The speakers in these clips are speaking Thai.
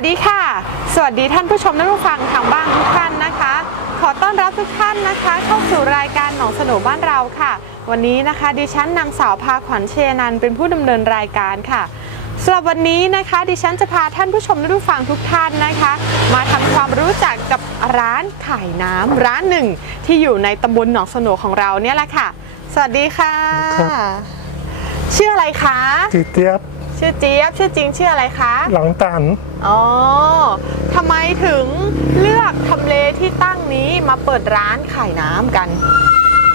วัสดีค่ะ สวัสดีท่านผู้ชมและผู้ฟังทางบ้านทุกท่านนะคะ ขอต้อนรับทุกท่านนะคะ เข้าสู่รายการหนองสนุบ้านเราค่ะ วันนี้นะคะดิฉันนางสาวพาขวัญเชยนันท์เป็นผู้ดำเนินรายการค่ะสำหรับวันนี้นะคะดิฉันจะพาท่านผู้ชมและผู้ฟังทุกท่านนะคะ มาทำความรู้จักกับร้านขายน้ำร้านหนึ่ง ที่อยู่ในตำบลหนองสนุของเราเนี่ยแหละค่ะ สวัสดีค่ะครับชื่ออะไรคะจีเจี๊ยบ ชื่อเจี๊ยบชื่อจริงชื่ออะไรคะ หลังตันอ๋อทำไมถึงเลือกทำเลที่ตั้งนี้มาเปิดร้านขายน้ำกัน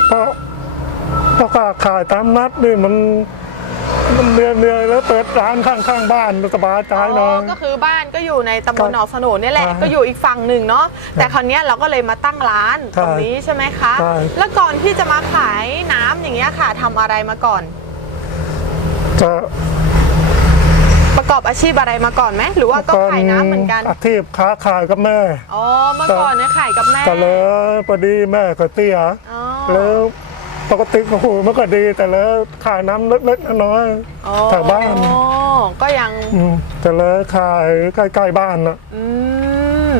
เพราะเพราะการขายตามนัดนี่มันมันเหนื่อยเหนื่อยแล้วเปิดร้านข้างๆบ้านมันสบายใจอ๋หน่ออย ก็คือบ้านก็อยู่ในตำบลครับหนองสนุนนี่แหละใช่ก็อยู่อีกฝั่งหนึ่งเนาะ แต่คราวเนี้ยเราก็เลยมาตั้งร้านใช่ตรงนี้ใช่ไหมคะใช่แล้วก่อนที่จะมาขายน้ำอย่างเงี้ยค่ะทำอะไรมาก่อน จะประ กอบอาชีพอะไรมาก่อนไหมหรือว่าก็ขายน้ำเหมือนกันอาชีพค้าขายกับแม่ อ๋อเมื่อก่อนเนี่ยขายกับแม่แต่เลยพอดีแม่ก็เตี้ยอ๋อแล้วปกติโอ้โหมันก็ดีแต่แล้วขายน้ำเล็กๆน้อยอ๋อๆจากบ้านก็ยังอืมแต่เลยขายใกล้ๆบ้านน่ะอืม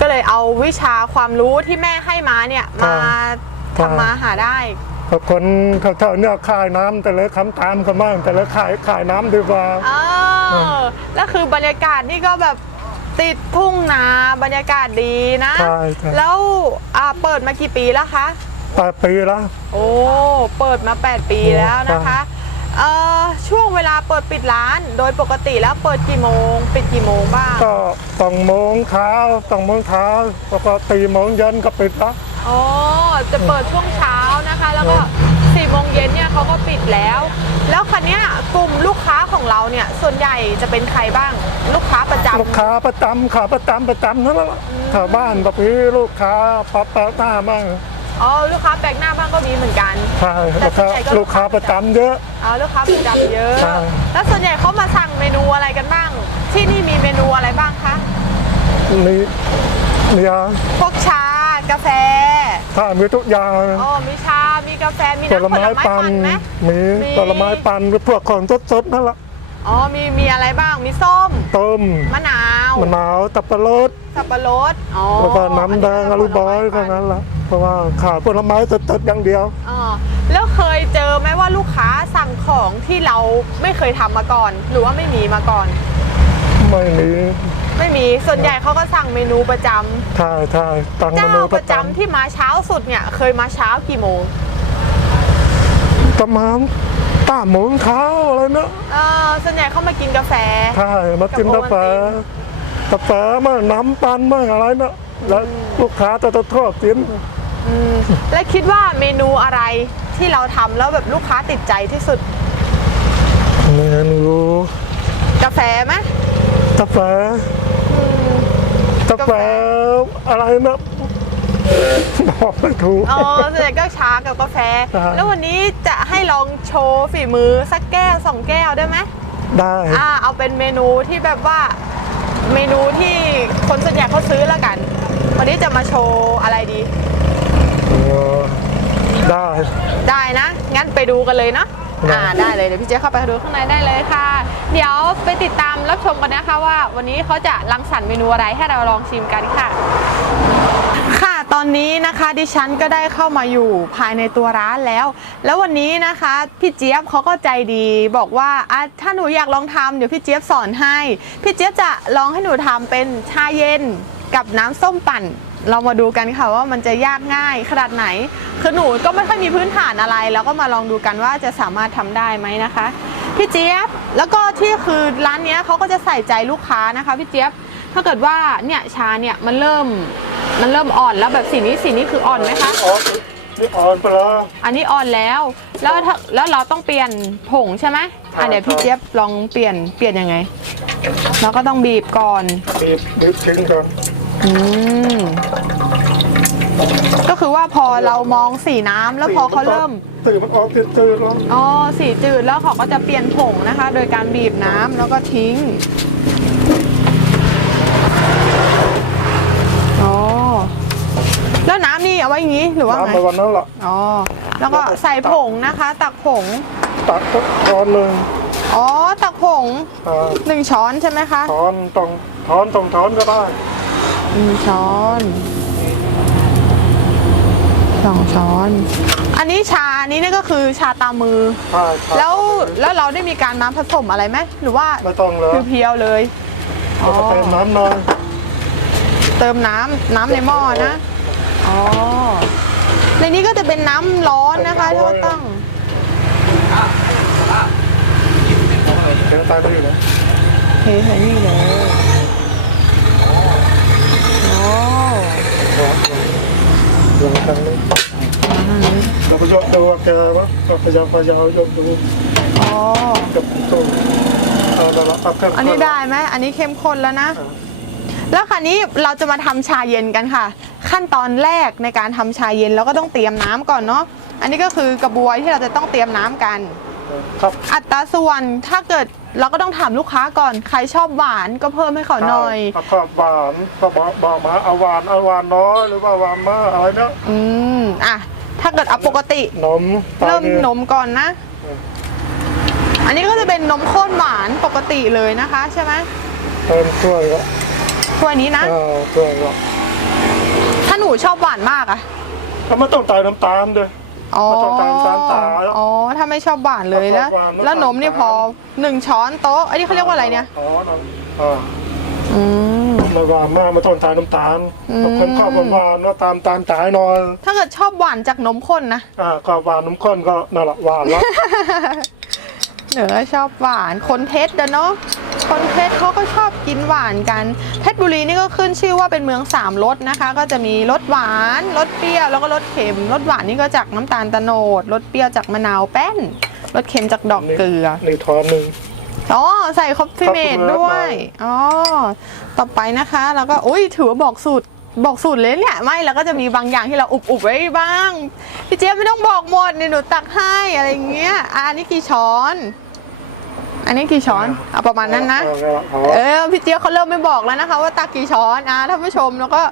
ก็เลยเอาวิชาความรู้ที่แม่ให้มาเนี่ยครัมาบทำมาหาได้เพราะคนเขาเท่าเนี่ยขายน้ำแต่เลยคำตามเขาบ้างแต่เลยขายขายน้ำดีกว่าเออแล้วคือบรรยากาศนี่ก็แบบติดทุ่งนาบรรยากาศดีนะ ใช่ใช่ แล้วอ่าเปิดมากี่ปีแล้วคะ แปดปีแล้ว โอ้ เปิดมา 8 ปีแล้วนะคะเอ่อช่วงเวลาเปิดปิดร้าน โดยปกติแล้วเปิดกี่โมง ปิดกี่โมงบ้าง ก็สองโมงเช้าสองโมงเช้าแล้วก็ตีโมงเย็นก็ปิดละ อ๋อ จะเปิดช่วงเช้านะคะ แล้วก็ 4โมงเย็นเนี่ยเขาก็ปิดแล้ว แล้วคันนี้ยกลุ่มลูกค้าของเราเนี่ยส่วนใหญ่จะเป็นใครบ้างลูกค้าประจำ ลูกค้าประจำขาประจำประจำนั่นแหละชาวบ้านแบบนี้ลูกค้าปับแปะหน้าบ้างอ๋อลูกค้าแปลกหน้าบ้างก็มีเหมือนกันใช่แต่ลูกส่วค้านใหญ่ก็ลูกค้าประจำเยอะอ๋อลูกค้าประจำเยอะใช่แล้วส่วนใหญ่เขามาสั่งเมนูอะไรกันบ้าง ที่นี่มีเมนูอะไรบ้างคะนี่เนี่ยพวกชา กาแฟถ้ามีทุกอย่างอ๋อมีชา มีกาแฟ มีผน้ำลผลไม้ไม้ปั่ปั่นนไหม มีมี ผลไม้ปั่นหรือพวกของสดๆนั่นแหละอ๋อ มี มีอะไรบ้าง มีส้ม ต้มมะนาว มะนาวตับปะรดสับปะรด อ๋อแล้วก็น้ำแดงอัอลูบอยผลแค่ไม้ปั่นั้นแหละเพราะว่าขายผลไม้สดๆอย่างเดียว อ๋อแล้วเคยเจอไหมว่าลูกค้าสั่งของที่เราไม่เคยทำมาก่อน หรือว่าไม่มีมาก่อน ไม่มี ไม่มีส่วนใหญ่เขาก็สั่งเมนูประจำใช่ใช่ตังเจ้าเมนูปประระจำจำที่มาเช้าสุดเนี่ย เคยมาเช้ากี่โมงประมาณต้าโมงเช้าอะไรเนอะเออส่วนใหญ่เขามากินกาแฟ ใช่มากินกาแฟกาแฟมากน้ำปั่นมากอะไรเนอะแล้วลูกค้าจะจะชอบกินอืมและคิดว่าเมนูอะไรที่เราทำแล้วแบบลูกค้าติดใจที่สุดเมนูกาแฟไหมกาแฟ กาแฟอะไรเนอะบอกไม่ถูก อ๋อส่วนใหญ่ก็ชากับกาแฟใช่แล้ววันนี้จะให้ลองโชว์ฝีมือสักแก้วสองแก้วได้ไหมได้ อ่า เอาเป็นเมนูที่แบบว่าเมนูที่คนส่วนใหญ่เขาซื้อแล้วกัน วันนี้จะมาโชว์อะไรดี เออได้ ได้นะ งั้นไปดูกันเลยเนาะได้ อ่าได้เลยเดี๋ยวพี่เจ๊เข้าไปดูข้างในได้เลยค่ะ เดี๋ยวไปติดตามรับชมกันนะคะว่า วันนี้เขาจะรังสรรค์เมนูอะไรให้เราลองชิมกันค่ะค่ะตอนนี้นะคะดิฉันก็ได้เข้ามาอยู่ภายในตัวร้านแล้ว แล้ววันนี้นะคะพี่เจี๊ยบเขาก็ใจดี บอกว่าอะถ้าหนูอยากลองทำเดี๋ยวพี่เจี๊ยบสอนให้ พี่เจี๊ยบจะลองให้หนูทำเป็นชาเย็นกับน้ำส้มปั่น เรามาดูกันค่ะว่ามันจะยากง่ายขนาดไหน คือหนูก็ไม่ค่อยมีพื้นฐานอะไร แล้วก็มาลองดูกันว่าจะสามารถทำได้ไหมนะคะ พี่เจี๊ยบ แล้วก็ที่คือร้านเนี้ยเขาก็จะใส่ใจลูกค้านะคะพี่เจี๊ยบ ถ้าเกิดว่าเนี่ยชาเนี่ยมันเริ่มมันเริ่มอ่อนแล้วแบบสีนี้สีนี้คืออ่อนไหมคะอ๋อนี่อ่อนไปแล้วอันนี้อ่อนแล้ว แล้วถ้าแล้วเราต้องเปลี่ยนผงใช่ไหมอะเดี๋ยวพี่เจี๊ยบลองเปลี่ยนเปลี่ยนยังไง เราก็ต้องบีบก่อน บีบบีบทิ้งก่อน อืมก็คือว่าพอเรามองสีน้ำแล้วพอเขาเริ่ม สีมันออกจืดๆแล้วอ๋อสีจืดแล้วเขาก็จะเปลี่ยนผงนะคะ โดยการบีบน้ำแล้วก็ทิ้งอ๋อแล้วน้ำนี่เอาไว้อย่างนี้หรือว่าไงน้ำไปวันนั้นละอ๋อแล้วก็ใส่ผงนะคะ ตักผงตักก็ร้อนเลยอ๋อตักผงอ่าหนึ่งช้อนใช่ไหมคะช้อนต้องช้อนต้องช้อนก็ได้ หนึ่งช้อนสองช้อน อันนี้ชาอันนี้นี่ก็คือชาตามมือใช่ครับ แล้วแล้วเราได้มีการมาผสมอะไรไหมหรือว่าไม่ต้องเลยคือเพียวๆเลยอ๋อแล้วก็เติมน้ำหน่อยเติมน้ำน้ำในหม้อนะอ๋อในนี้ก็จะเป็นน้ำร้อนนะคะที่เขาตั้งเดี๋ยวตายไปอยู่นะเทใส่นี่เลย โอ้ลองทางนี้เราไปยกดูว่าแกวะก็พยายามพยายามยกดูอ๋อกับตู้เราเราปรับอันนี้ได้ไหมอันนี้เข้มข้นแล้วนะ แล้วคราวนี้เราจะมาทำชาเย็นกันค่ะ ขั้นตอนแรกในการทำชาเย็นเราก็ต้องเตรียมน้ำก่อนเนาะอันนี้ก็คือกระบวยที่เราจะต้องเตรียมน้ำกัน ครับ อัตราส่วนถ้าเกิด เราก็ต้องถามลูกค้าก่อน ใครชอบหวานก็เพิ่มให้เขาหน่อยถ้าชอบหวานก็บอกบอกมาเอาหวานเอาหวานน้อยหรือว่าหวานมากอะไรเนี้ยอืมอะถ้าเกิดเอาปกติ นมตาเริ่มยนมก่อนนะ อันนี้ก็จะเป็นนมข้นหวานปกติเลยนะคะใช่ไหมเติมถ้วยก็ถ้วยนี้นะอ่าถ้วยก็ถ้าหนูชอบหวานมากอะก็ไม่ต้องตายน้ำตาลด้วย อ๋อไม่ต้องตามตามตาแล้ว อ๋อ ถ้าไม่ชอบหวานเลยแล้วชอบหวานแล้วแล้วนมนี่พอหนึ่งช้อนโต๊ะอันนี้เขาเรียกว่าอะไรเนี่ย อ๋อน้ำอ่าอืมไม่หวานมากไม่ต้องตายน้ำตาลอืมบางคนชอบหวานๆก็ตามตามจ่ายหน่อยถ้าเกิดชอบหวานจากนมข้นนะ อ่าก็หวานน้ำข้นก็นั่นแหละหวานแล้ว เหนือชอบหวาน คนเพชรเด้อเนาะ คนเพชรเขาก็ชอบกินหวานกัน เพชรบุรีนี่ก็ขึ้นชื่อว่าเป็นเมืองสามรสนะคะ ก็จะมีรสหวานรสเปรี้ยวแล้วก็รสเค็มรสหวานนี่ก็จากน้ำตาลตะโนดรสเปรี้ยวจากมะนาวแป้นรสเค็มจากดอกเกลือนี่ทอนหนึ่งอ๋อใส่คอฟฟี่เมด Coffee Mate ด้วยหน่อยอ๋อต่อไปนะคะแล้วก็อุ้ยถือว่าบอกสูตรบอกสูตรเลยเนี่ยไม่แล้วก็จะมีบางอย่างที่เราอุบอุบไว้บ้าง พี่เจี๊ยบไม่ต้องบอกหมดเนี่ยวหนูตักให้อะไรอย่างเงี้ยอะอันนี้กี่ช้อน อันนี้กี่ช้อนเอาประมาณนั้นนะ เอาเอาเอาเออพี่เจี๊ยบเขาเริ่มไม่บอกแล้วนะคะ ว่าตักกี่ช้อนอะท่านผู้ชมแล้วก็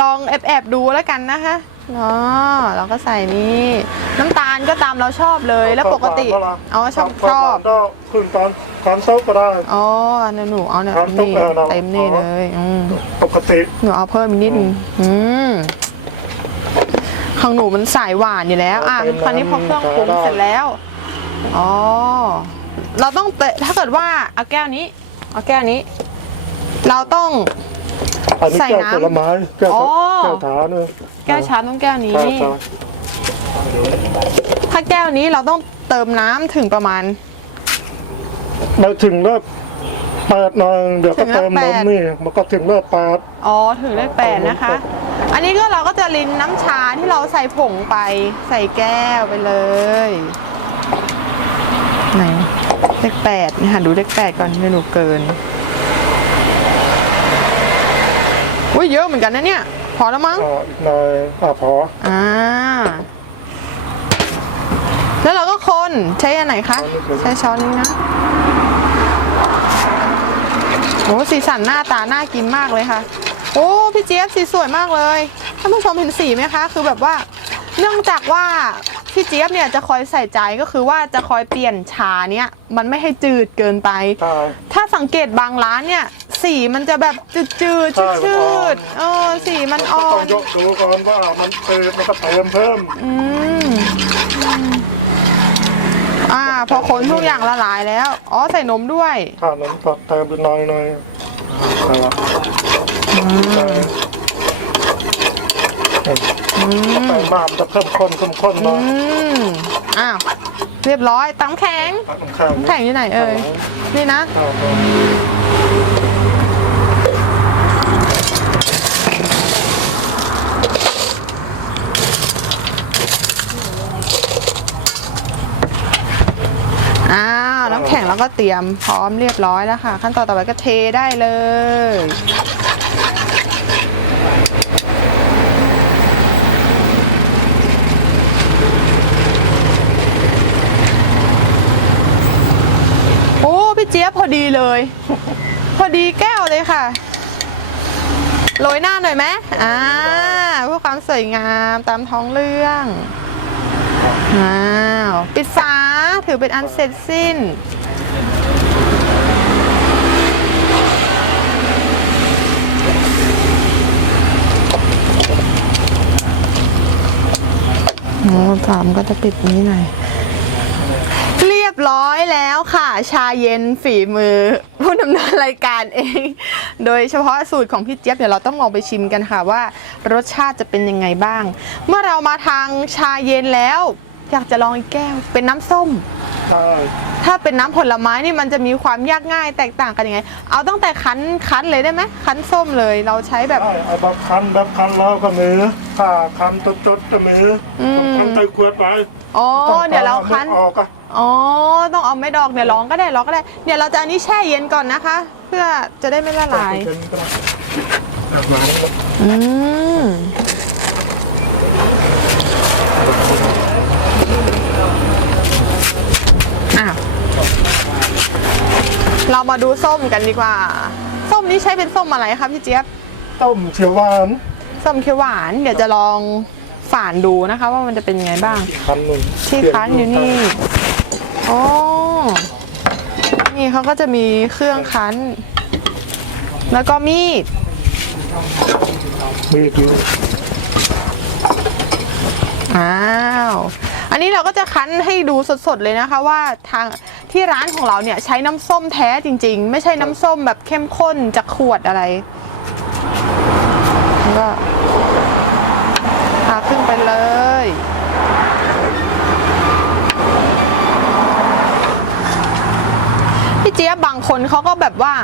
ลองแอบแอบๆดูแล้วกันนะคะอ๋อเราก็ใส่นี่น้ำตาลก็ตามเราชอบเลยแล้วปกติอ๋อชอบชอบก็ขึ้นตอนตอนโต๊ะก็ได้อ๋อหนูหนูเอาเนี่ยครับนี่เออเราเต็มนี่เลยอืมปกติหนูเอาเพิ่มอีกนิดนึงอืมของหนูมันสายหวานอยู่แล้ว อะเป็นคราวนี้พอเครื่องปรุงน้ำเสร็จแล้ว อ๋อ เราต้องเตะถ้าเกิดว่าเอาแก้วนี้ เอาแก้วนี้ เราต้อง อันนี้ใส่แก้วน้ำผลไม้แก้วอ๋อ แก้วถาเนอะแก้วชาต้องแก้วนี้ ใช่ใช่ถ้าแก้วนี้เราต้องเติมน้ำถึงประมาณ มาถึงเลิกแปดหน่อยเดี๋ยวก็ถึงแล้วเติมนแปมด นี่มันก็ถึงเลิกแปด อ๋อถึงเลขแปดนะคะ อันนี้ก็เราก็จะรินน้ำชาที่เราใส่ผงไป ใส่แก้วไปเลย ไหนเล ขแปดนี่ค่ะดูเลขแปดก่อนไม่หนูเกินอุ้ยเยอะเหมือนกันนะเนี่ย พอแล้วมั้งอ่าอีกหน่อยอ่าพออ่าแล้วเราก็คนใช้อันไหนคะ ใช้ช้อนนี้นะโอ้สีสันหน้าตาน่ากินมากเลยค่ะ โอ้พี่เจี๊ยบสีสวยมากเลยท่านผู้ชมเห็นสีไหมคะ คือแบบว่า เนื่องจากว่า พี่เจี๊ยบเนี่ยจะคอยใส่ใจก็คือว่าจะคอยเปลี่ยนชาเนี่ยมันไม่ให้จืดเกินไป ใช่ ถ้าสังเกตบางร้านเนี่ย สีมันจะแบบจืดจืดใช่ชืมันอ่อดนๆเออสีมันก็อ่อต้องนยกดูก่อนว่ามันเติมมันก็เติมเพิ่มอืมอ่า พอคนทุกอย่างละลายแล้ว อ๋อใส่นมด้วย ถ้านั้นก็เติมไปหน่อยหน่อยเอาละ เติมมากมันจะเพิ่มข้นเพิ่มข้นหน่อือยมอ้าว เรียบร้อยตำแข็งน้ำแข็งน้ำแข็งอยู่ไหนเอ่ย นี่นะอ่าอ้าว น้ำแข็งเราก็เตรียมพร้อมเรียบร้อยแล้วค่ะ ขั้นตอนต่อไปก็เทได้เลย พอดีแก้วเลยค่ะ โรยหน้าหน่อยไหมอ่าเพื่อความสวยงามตามท้องเรื่องอ้าวปิดฝาถือเป็นอันเสร็จสิ้นน้อสามก็จะปิดนี้หน่อย รียบร้อยแล้วค่ะ ชาเย็นฝีมือ ผู้ดำเนินรายการเอง โดยเฉพาะสูตรของพี่เจี๊ยบเดี๋ยวเราต้องลองไปชิมกันค่ะว่ารสชาติจะเป็นยังไงบ้าง เมื่อเรามาทางชาเย็นแล้ว อยากจะลองอีกแก้ว เป็นน้ำส้ม ใช่ถ้าเป็นน้ำผลไม้นี่มันจะมีความยากง่ายแตกต่างกันยังไง เอาตั้งแต่คั้นคั้นเลยได้ไหมคั้นส้มเลยเราใช้แบบ ใช่เอาแบบคันแบบคันแล้วก็มือถ้าคันจดจดๆก็มืออม ต้องคันใจขวดไว้อ๋อต้องเดี๋ยวเราคั้นออกอะ อ๋อ ต้องเอาไม่ดอกเดี๋ยวลองก็ได้ลองก็ได้ เดี๋ยวเราจะอันนี้แช่เย็นก่อนนะคะ เพื่อจะได้ไม่ละลายเป็นก็ได้แบบนั้นอืม อะ เรามาดูส้มกันดีกว่า ส้มนี้ใช้เป็นส้มอะไรคะพี่เจี๊ยบ ต้มเขียวหวานส้มเขียวหวาน เดี๋ยวจะลองฝานดูนะคะ ว่ามันจะเป็นยังไงบ้าง คันหนึ่งที่คั้นอยู่นี่ โอ้นี่เขาก็จะมีเครื่องคั้น แล้วก็มีด มีดอยู่อ้าว อันนี้เราก็จะคั้นให้ดูสดๆเลยนะคะว่าทางที่ร้านของเราเนี่ยใช้น้ำส้มแท้จริง ๆ ไม่ใช่น้ำส้มแบบเข้มข้นจากขวดอะไรแล้วก็ทาขึ้นไปเลย พี่เจี๊ยบบาง คนเขาก็แบบว่า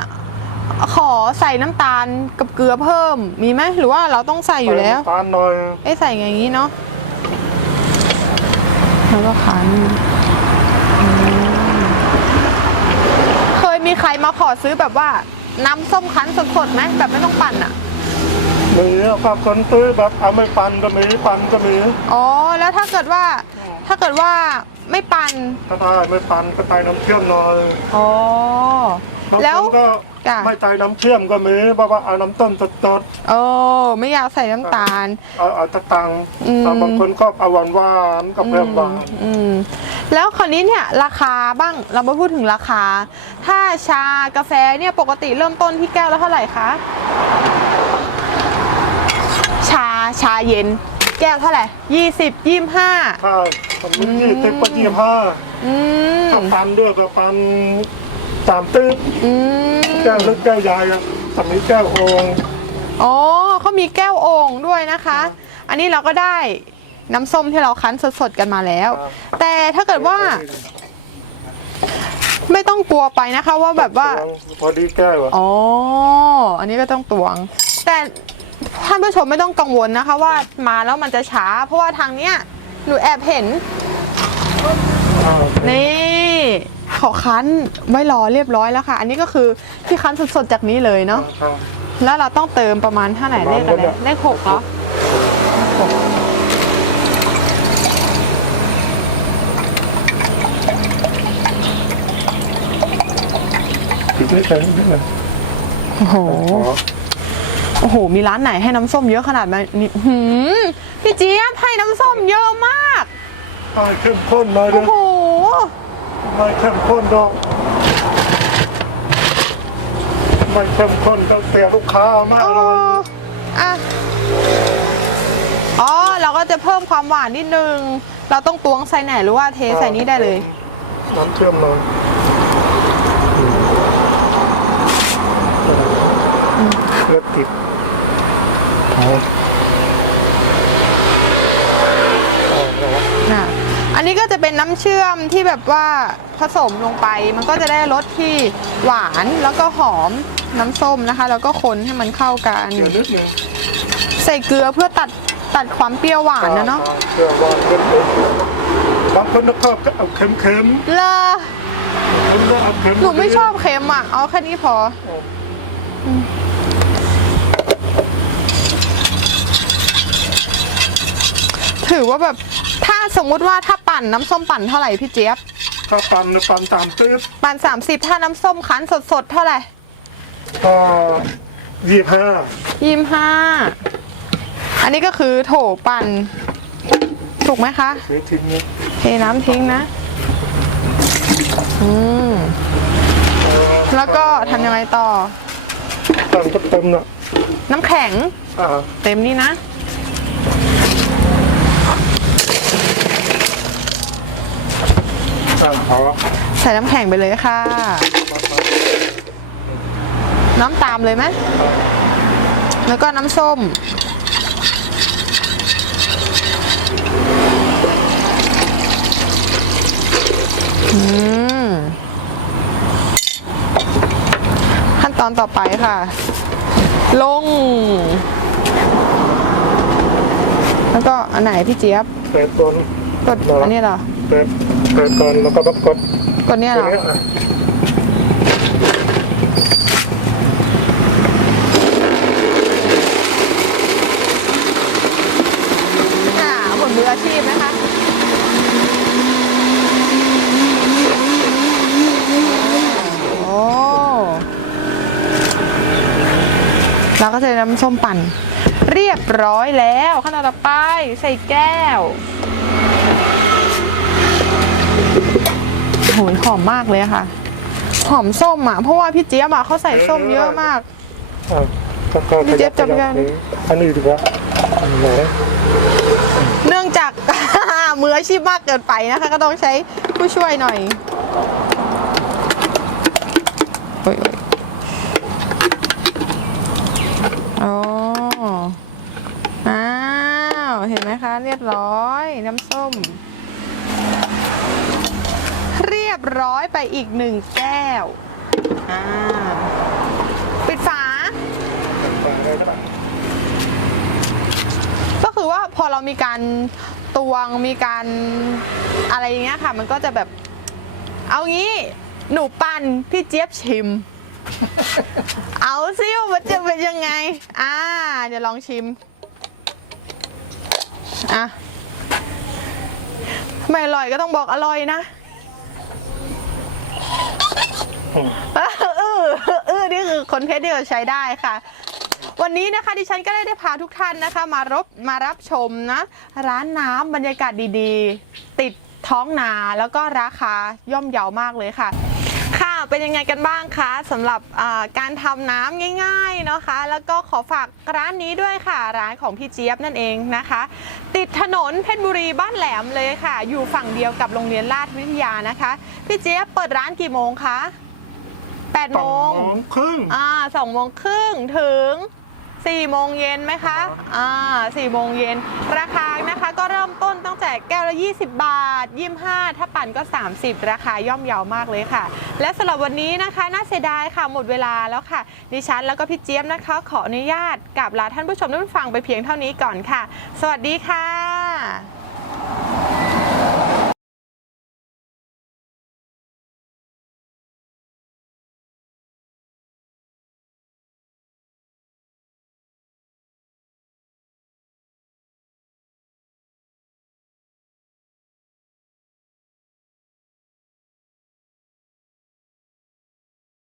ขอใส่น้ำตาลกับเกลือเพิ่ม มีไหมหรือว่าเราต้องใส่อยู่แล้วใส่น้ำตาลหน่อยเอ้ใส่อย่างนี้เนาะแล้วก็คั้นอืมเคยมีใครมาขอซื้อแบบว่า น้ำส้มคั้นสดๆไหมแบบไม่ต้องปั่นอะมีครับคนซื้อแบบเอาไม่ปันก็มีปันก็มีอ๋อแล้วถ้าเกิดว่าถ้าเกิดว่า ไม่ปั่นถ้าได้ไม่ปันก็ใส่น้ำเชื่อมหน่อยอ๋อ บางแล้วคนก็จ้ะ ไม่ใส่น้ำเชื่อมก็มีเพราะว่าเอาน้ำต้มสดเออไม่อยากใส่น้ำตาล ๆเอาเอาตะตังอืม แต่บางคนก็เอาหวานหวานๆกับเพิ่มหวาน อืมแล้วคราวนี้เนี่ยราคาบ้างเรามาพูดถึงราคา ถ้าชากาแฟเนี่ยปกติเริ่มต้นที่แก้วละเท่าไหร่คะชาชาเย็น แก้วเท่าไหร่ยี่สิบยี่ห้าใช่ผมมียี่สิบกว่ายี่สิบห้าอืมถ้าปันด้วยก็ปันสามตื้ออืมแก้วเล็กแก้วใหญ่อะสมีแก้วโอ่งอ๋อเขามีแก้วโอ่งด้วยนะคะ อันนี้เราก็ได้น้ำส้มที่เราคั้นสดๆกันมาแล้ว แต่ถ้าเกิดว่าไม่ต้องกลัวไปนะคะว่าแบบว่า พอดีแก้วอะอ๋อ อันนี้ก็ต้องตวง แต่ ท่านผู้ชมไม่ต้องกังวลนะคะว่ามาแล้วมันจะช้า เพราะว่าทางเนี้ยหนูแอบเห็นอ่านี่ขอคั้นไว้รอเรียบร้อยแล้วค่ะ อันนี้ก็คือที่คั้นสดๆจากนี้เลยเนาะอ่าแล้วเราต้องเติมประมาณเท่าไหร่เลขอะไรเลขหกเหรอผิดไม่ใช่ไม่ใช่โอ้โหอ๋อ โอ้โห มีร้านไหนให้น้ำส้มเยอะขนาดนี้หืมพี่เจี๊ยบให้น้ำส้มเยอะมาก ไม่เข้มข้นเลยโอ้นะโห ไม่เข้มข้นดอกไม่เข้มข้นก็เสียลูกค้ามากอ๋อเลยอะ อ๋อ เราก็จะเพิ่มความหวานนิดนึง เราต้องตวงใส่ไหนหรือว่าเทใส่นี้ได้เลย น้ำเชื่อมเลยเลือดติด เอาเอาแล้วน่ะอันนี้ก็จะเป็นน้ำเชื่อมที่แบบว่าผสมลงไป มันก็จะได้รสที่หวานแล้วก็หอมน้ำส้มนะคะ แล้วก็คนให้มันเข้ากัน เดี๋ยวนิดนึงใส่เกลือเพื่อตัดตัดความเปรี้ยวหวานนะเนาะเชื่อว่าเค็มๆบางคนก็ชอบเอาเค็มเลอๆคนก็เอาเค็มหนูไม่ชอบเค็มอะเอาแค่นี้พอ ถือว่าแบบถ้าสมมุติว่าถ้าปั่นน้ำส้มปั่นเท่าไหร่พี่เจี๊ยบ ถ้าปั่นปั่นตามตื้อปั่น 30 ถ้าน้ำส้มคั้นสดๆเท่าไหร่ก็ยี่ห้ายี่ห้าอันนี้ก็คือโถปั่นถูกไหมคะหรือทิ้งเนี่ยเทน้ำทิ้งนะ อืมแล้วก็ทำยังไงต่อ ตั้งก็เต็มน่ะน้ำแข็ง อ่าเต็มนี่นะ อ่าขอใส่น้ำแข็งไปเลยค่ะ น้ำตามเลยไหมแล้วก็น้ำส้ม อืม ขั้นตอนต่อไปค่ะ ลง แล้วก็อันไหนพี่เจี๊ยบเปิดก่อนกดอันนี้เหรอเปิด เปิดก่อนแล้วก็มากดกดเนี่ยเหรอนี้อะอ่าผลมืออาชีพนะคะ โอ้แล้วก็จะน้ำส้มปั่น เรียบร้อยแล้วขั้นตอนต่อไปใส่แก้ว โหยหอมมากเลยอะค่ะ หอมส้มอะ เพราะว่าพี่เจี๊ยบอะเขาใส่ส้มเยอะมากอะแล้วก็พี่เจี๊ยบจำยังอันนี้ดีกว่าอันไหนเนื่องจาก มืออาชีพมากเกินไปนะคะ ก็ต้องใช้ผู้ช่วยหน่อยโอ้ยโอ้ยอ๋ออ้าว เห็นไหมคะ เรียบร้อยน้ำส้มเรียบร้อยไปอีกหนึ่งแก้วอ่าปิดฝา ก็คือว่าพอเรามีการตวงมีการอะไรอย่างเงี้ยค่ะ มันก็จะแบบ เอางี้หนูปั่นพี่เจี๊ยบชิม เอาซิว่ามันจะเป็นยังไง อ่า เดี๋ยวลองชิม อะ ไม่อร่อยก็ต้องบอกอร่อยนะ เออเออเออนี่คือคอนเทนต์ที่เราใช้ได้ค่ะ วันนี้นะคะดิฉันก็ได้ได้พาทุกท่านนะคะ มารบมารับชมนะ ร้านน้ำบรรยากาศดีๆ ติดท้องนาแล้วก็ราคาย่อมเยาวมากเลยค่ะ เป็นยังไงกันบ้างคะสำหรับอ่าการทำน้ำง่ายๆนะคะ แล้วก็ขอฝากร้านนี้ด้วยค่ะ ร้านของพี่เจี๊ยบนั่นเองนะคะ ติดถนนเพชรบุรีบ้านแหลมเลยค่ะ อยู่ฝั่งเดียวกับโรงเรียนราชวิทยานะคะ พี่เจี๊ยบเปิดร้านกี่โมงคะ8โมงสองครึ่งอ่าสองโมงครึ่งถึง 4โมงเย็นไหมคะอ่า4โมงเย็นราคานะคะก็เริ่มต้นตั้งแต่แก้วละ 20 บาท 25 ถ้าปั่นก็ 30 ราคาย่อมเยาวมากเลยค่ะ และสำหรับวันนี้นะคะน่าเสียดายค่ะหมดเวลาแล้วค่ะ ดิฉันแล้วก็พี่เจี๊ยบนะคะ ขออนุญาตกับลาท่านผู้ชมทุกท่านฟังไปเพียงเท่านี้ก่อนค่ะ สวัสดีค่ะ